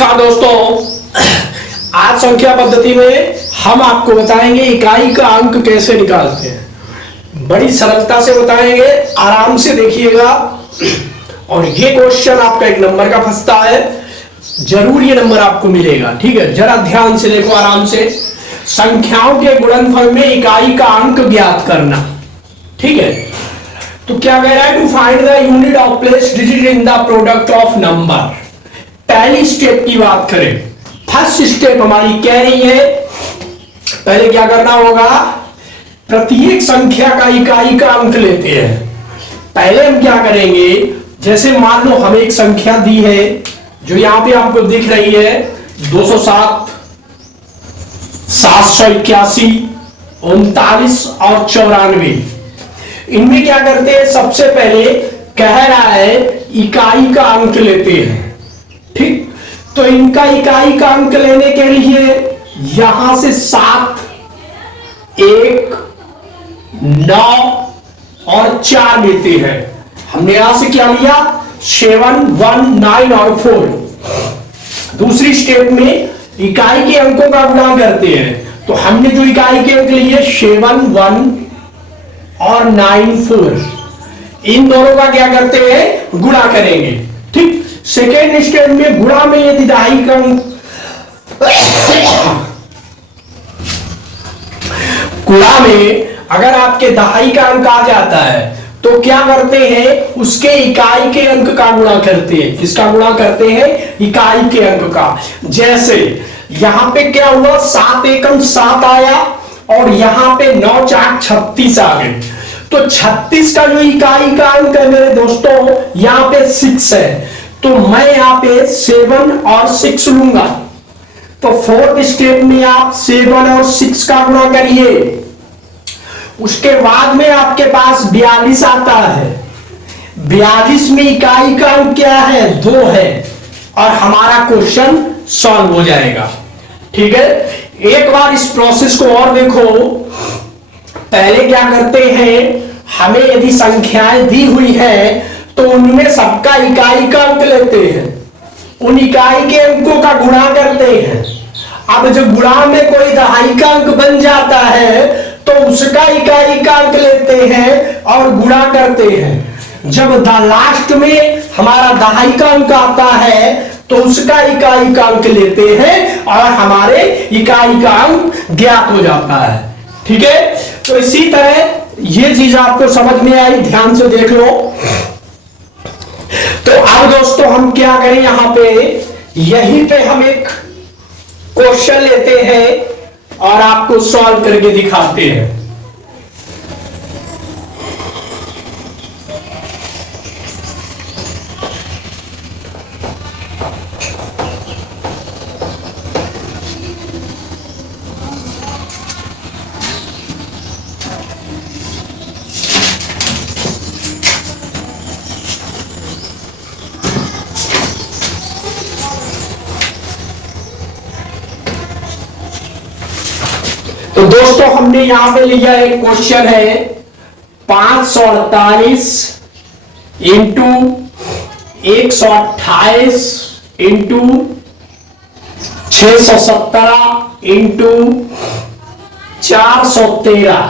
नमस्कार दोस्तों, आज संख्या पद्धति में हम आपको बताएंगे इकाई का अंक कैसे निकालते हैं। बड़ी सरलता से बताएंगे, आराम से देखिएगा। और ये क्वेश्चन आपका एक नंबर का फंसता है, जरूर ये नंबर आपको मिलेगा। ठीक है, जरा ध्यान से देखो, आराम से। संख्याओं के गुणनफल में इकाई का अंक ज्ञात करना। ठीक है, तो क्या कह रहा है? To find the unit of place digit in the product of number. पहली स्टेप की बात करें, फर्स्ट स्टेप हमारी कह रही है, पहले क्या करना होगा? प्रत्येक संख्या का इकाई का अंक लेते हैं। पहले हम क्या करेंगे, जैसे मान लो हमें एक संख्या दी है जो यहां पे आपको दिख रही है 207, 781, 39 और 94। इनमें क्या करते हैं? सबसे पहले कह रहा है इकाई का अंक लेते हैं। ठीक, तो इनका इकाई का अंक लेने के लिए यहां से 7, 1, 9 और 4 लेते हैं। हमने यहां से क्या लिया? 7, 1, 9 और 4। दूसरी स्टेप में इकाई के अंकों का गुणा करते हैं। तो हमने जो इकाई के अंक लिए 7, 1 और 9, 4, इन दोनों का क्या करते हैं? गुणा करेंगे। ठीक, सेकेंड स्टेप में गुणा में यदि दहाई का गुणा में अगर आपके दहाई का अंक आ जाता है तो क्या करते हैं? उसके इकाई के अंक का गुणा करते हैं। किसका गुणा करते हैं? इकाई के अंक का। जैसे यहां पे क्या हुआ? 7 एकम 7 आया और यहां पे 9 4 36 आ गए। तो 36 का जो इकाई का अंक है मेरे दोस्तों, यहां पे 6 है, तो मैं यहां पे 7 और 6 लूंगा। तो फोर्थ स्टेप में आप 7 और 6 का गुणा करिए। उसके बाद में आपके पास 42 आता है। 42 में इकाई का अंक क्या है? 2 है, और हमारा क्वेश्चन सॉल्व हो जाएगा। ठीक है, एक बार इस प्रोसेस को और देखो। पहले क्या करते हैं, हमें यदि संख्याएं दी हुई है तो उनमें सबका इकाई का अंक लेते हैं, उन इकाई के अंकों का गुणा करते हैं। अब जब गुणा में कोई दहाई का अंक बन जाता है तो उसका इकाई का अंक लेते हैं और गुणा करते हैं। जब लास्ट में हमारा दहाई का अंक आता है तो उसका इकाई का अंक लेते हैं और हमारे इकाई का अंक ज्ञात हो जाता है। ठीक है, तो इसी तरह ये चीज आपको समझ में आई, ध्यान से देख लो। तो अब दोस्तों हम क्या करें, यहां पे यहीं पे हम एक क्वेश्चन लेते हैं और आपको सॉल्व करके दिखाते हैं। तो दोस्तों हमने यहां पे लिया एक क्वेश्चन है 548 इंटू 128 इंटू 617 इंटू 413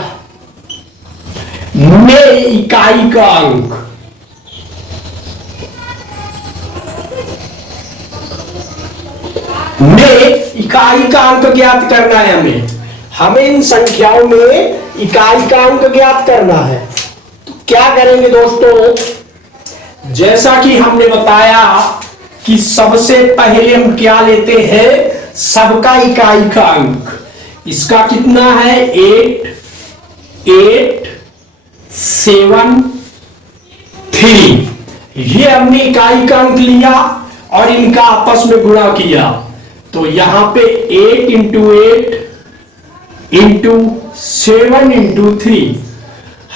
में इकाई का अंक। में इकाई का अंक ज्ञात करना है हमें इन संख्याओं में इकाई का अंक ज्ञात करना है। तो क्या करेंगे दोस्तों, जैसा कि हमने बताया कि सबसे पहले हम क्या लेते हैं? सबका इकाई का अंक। इसका कितना है? 8, 8, 7, 3। ये हमने इकाई का अंक लिया और इनका आपस में गुणा किया। तो यहां पे 8 इंटू 8 इंटू 7 इंटू 3,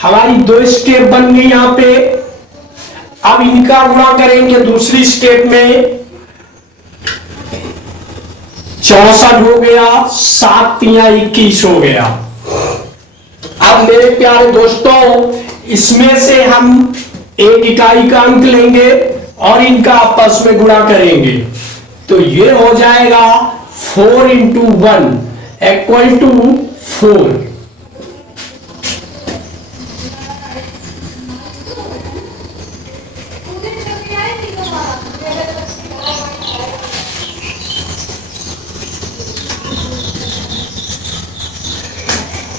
हमारी 2 स्टेप बन गई यहां पे। अब इनका गुणा करेंगे दूसरी स्टेप में। 64 हो गया, 7 तिया 21 हो गया। अब मेरे प्यारे दोस्तों, इसमें से हम एक इकाई का अंक लेंगे और इनका आपस में गुणा करेंगे। तो ये हो जाएगा 4 इंटू 1 इक्वल टू 4।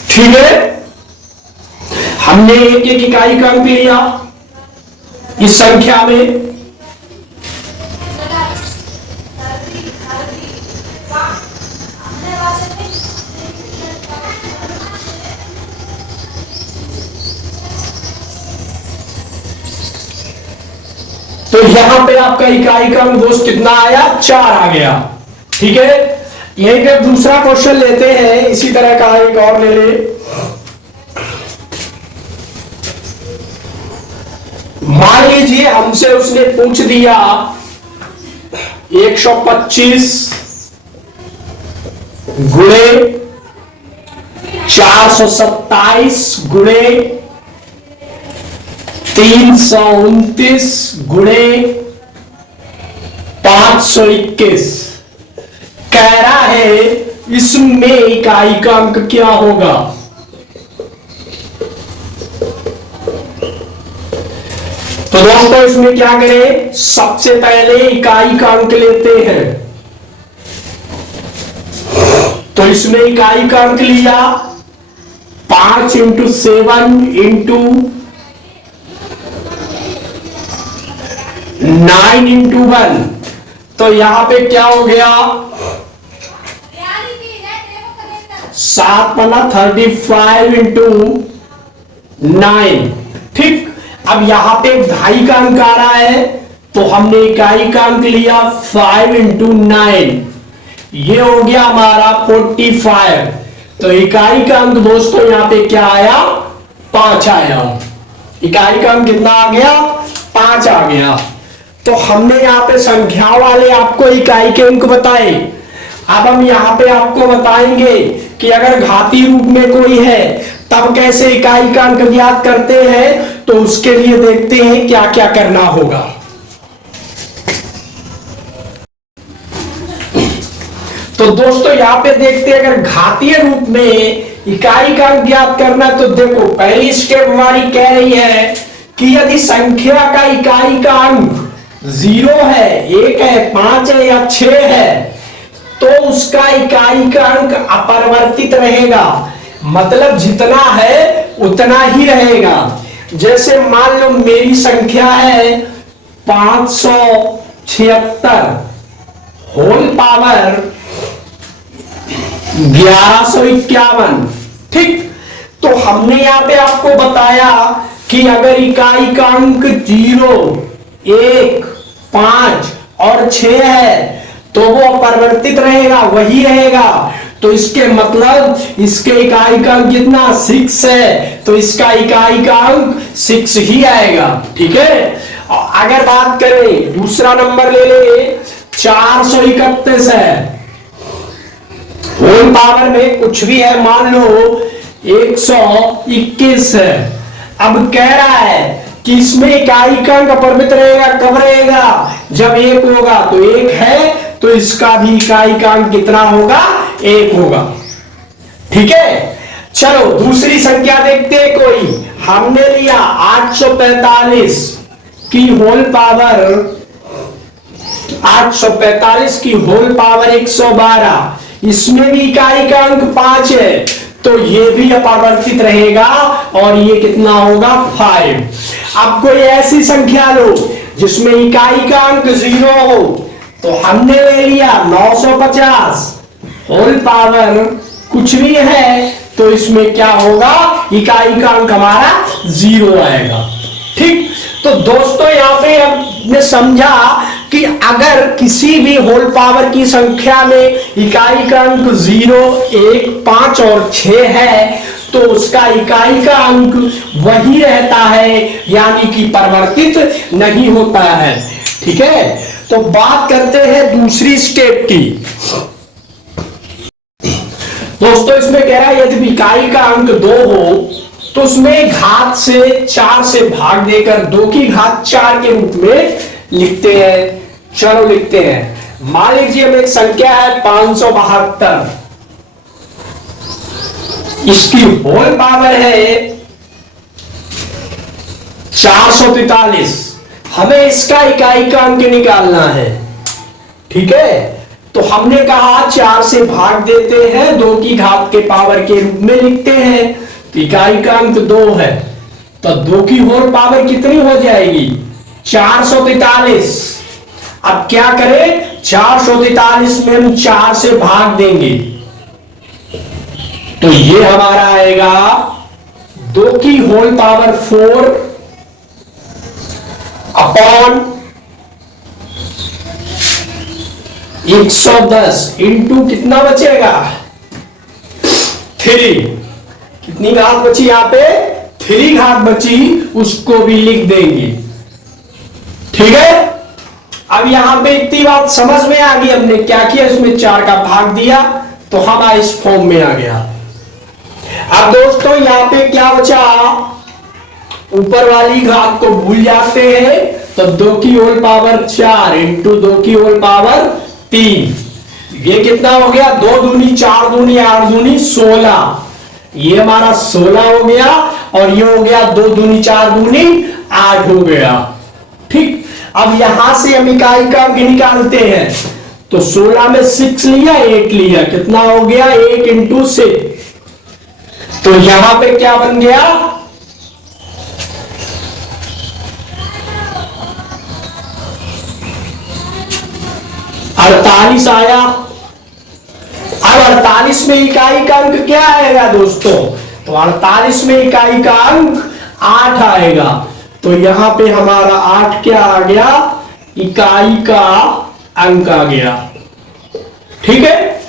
ठीक है, हमने एक एक इकाई का अंक लिया इस संख्या में। तो यहां पे आपका इकाई का अंक दोस्त कितना आया, 4 आ गया। ठीक है, यहीं पे दूसरा क्वेश्चन लेते हैं, इसी तरह का एक और ले ले। मान लीजिए हमसे उसने पूछ दिया 125 गुणे 427 गुणे 329 गुणे 521 कह रहा है इसमें इकाई का अंक क्या होगा। तो दोस्तों इसमें क्या करें, सबसे पहले इकाई का अंक लेते हैं। तो इसमें इकाई का अंक लिया 5 इंटू 7 इंटू 9 इंटू 1। तो यहां पे क्या हो गया, 7 बना 35 इंटू 9। ठीक, अब यहां पे 2.5 का अंक आ रहा है, तो हमने इकाई का अंक लिया 5 इंटू 9, ये हो गया हमारा 45। तो इकाई का अंक दोस्तों यहां पे क्या आया, 5 आया। इकाई का अंक कितना आ गया, 5 आ गया। तो हमने यहां पे संख्या वाले आपको इकाई के अंक बताए। अब हम यहां पे आपको बताएंगे कि अगर घाती रूप में कोई है तब कैसे इकाई का अंक ज्ञात करते हैं। तो उसके लिए देखते हैं क्या क्या करना होगा। तो दोस्तों यहां पे देखते हैं, अगर घातीय रूप में इकाई का अंक ज्ञात करना, तो देखो पहली स्टेप हमारी कह रही है कि यदि संख्या का इकाई का अंक 0 है, 1 है, 5 है या 6 है, तो उसका इकाई का अंक अपरिवर्तित रहेगा। मतलब जितना है उतना ही रहेगा। जैसे मान लो मेरी संख्या है 576 होल पावर 1151। ठीक, तो हमने यहां पे आपको बताया कि अगर इकाई का अंक 0, 1, 5 और 6 है तो वो अपरिवर्तित रहेगा, वही रहेगा। तो इसके मतलब इसके इकाई का अंक कितना, 6 है, तो इसका इकाई का अंक 6 ही आएगा। ठीक है, अगर बात करें दूसरा नंबर ले ले, 431 है, होल पावर में कुछ भी है, मान लो 121 है। अब कह रहा है कि इसमें इकाई का अंक अपरिवर्तित रहेगा, कब रहेगा, जब 1 होगा। तो 1 है तो इसका भी इकाई का अंक कितना होगा, 1 होगा। ठीक है, चलो दूसरी संख्या देखते हैं। कोई हमने लिया 845 की होल पावर 845 की होल पावर 112, इसमें भी इकाई का अंक 5 है, तो ये भी अपरिवर्तित रहेगा और ये कितना होगा, 5। अब कोई ऐसी संख्या लो जिसमें इकाई का अंक 0 हो, तो हमने ले लिया 950 होल पावर कुछ भी है, तो इसमें क्या होगा, इकाई का अंक हमारा 0 आएगा। ठीक, तो दोस्तों यहां पे हमने समझा कि अगर किसी भी होल पावर की संख्या में इकाई का अंक 0, 1, 5 और 6 है, तो उसका इकाई का अंक वही रहता है, यानी कि परिवर्तित नहीं होता है। ठीक है, तो बात करते हैं दूसरी स्टेप की। दोस्तों इसमें कह रहा है यदि इकाई का अंक 2 हो तो उसमें घात से 4 से भाग देकर 2 की घात 4 के रूप में लिखते हैं। चलो लिखते हैं, मान लीजिए में एक संख्या है 572, इसकी होल पावर है 443। हमें इसका इकाई का अंक निकालना है। ठीक है, तो हमने कहा 4 से भाग देते हैं, 2 की घात के पावर के रूप में लिखते हैं, तो इकाई का अंक 2 है, तो 2 की होल पावर कितनी हो जाएगी? 443। अब क्या करें? 443 में हम 4 से भाग देंगे, तो ये हमारा आएगा 2 की होल पावर 4 अपॉन 110 इंटू कितना बचेगा? 3। कितनी घात बची यहां पे? 3 घात बची, उसको भी लिख देंगे। ठीक है, अब यहां पे इतनी बात समझ में आ गई। हमने क्या किया, इसमें 4 का भाग दिया तो हमारा इस फॉर्म में आ गया। अब दोस्तों यहां पे क्या बचा? ऊपर वाली घात को भूल जाते हैं, तो 2 की होल पावर 4 इंटू 2 की होल पावर 3, ये कितना हो गया? 2 दूनी 4 दूनी 8 दूनी 16, ये हमारा 16 हो गया, और ये हो गया 2 दूनी 4 दूनी 8 हो गया। ठीक, अब यहां से हम इकाई का अंक निकालते हैं, तो 16 में 6 लिया 8 लिया, कितना हो गया? 8 इंटू 6, तो यहां पे क्या बन गया? 48 आया। अब 48 में इकाई का अंक क्या आएगा दोस्तों? तो 48 में इकाई का अंक 8 आएगा, तो यहां पे हमारा 8 क्या आ गया? इकाई का अंक आ गया। ठीक है,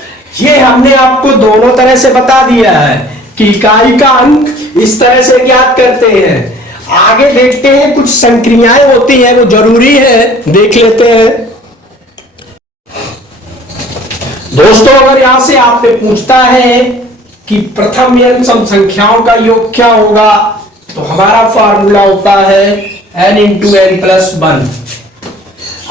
ये हमने आपको दोनों तरह से बता दिया है कि इकाई का अंक इस तरह से ज्ञात करते हैं। आगे देखते हैं, कुछ संक्रियाएं होती हैं, वो जरूरी है, देख लेते हैं। दोस्तों अगर यहां से आपसे पूछता है कि प्रथम n सम संख्याओं का योग क्या होगा, तो हमारा फार्मूला होता है n इंटू n प्लस 1।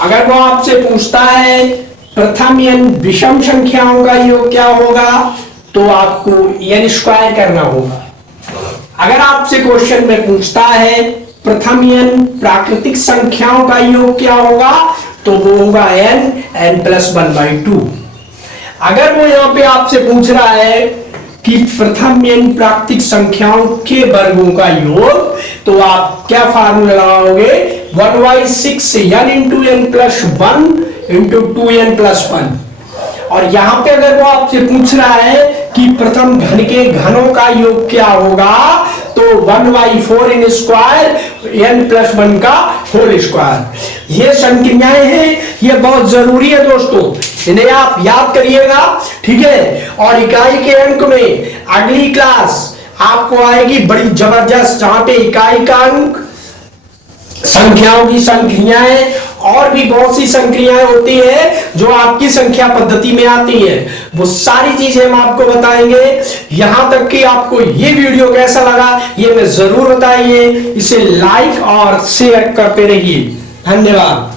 अगर वो आपसे पूछता है प्रथम n विषम संख्याओं का योग क्या होगा, तो आपको n स्क्वायर करना होगा। अगर आपसे क्वेश्चन में पूछता है प्रथम n प्राकृतिक संख्याओं का योग क्या होगा, तो वो होगा n प्लस 1/2। अगर वो यहां पे आपसे पूछ रहा है कि प्रथम n प्राकृतिक संख्याओं के वर्गों का योग, तो आप क्या फार्मूला लगाओगे? 1/6 n into n plus 1 into 2n plus 1। और यहां पे अगर वो आपसे पूछ रहा है कि प्रथम घन के घनों का योग क्या होगा, तो 1/4 n स्क्वायर n प्लस 1 का होल स्क्वायर। ये संख्याएं हैं, ये बहुत जरूरी है दोस्तों, इन्हें आप याद करिएगा। ठीक है, और इकाई के अंक में अगली क्लास आपको आएगी बड़ी जबरदस्त, जहां पे इकाई का अंक, संख्याओं की संख्याएं और भी बहुत सी संक्रियाएं होती हैं जो आपकी संख्या पद्धति में आती हैं, वो सारी चीजें हम आपको बताएंगे। यहां तक कि आपको ये वीडियो कैसा लगा ये मैं जरूर बताइए, इसे लाइक और शेयर करते रहिए। धन्यवाद।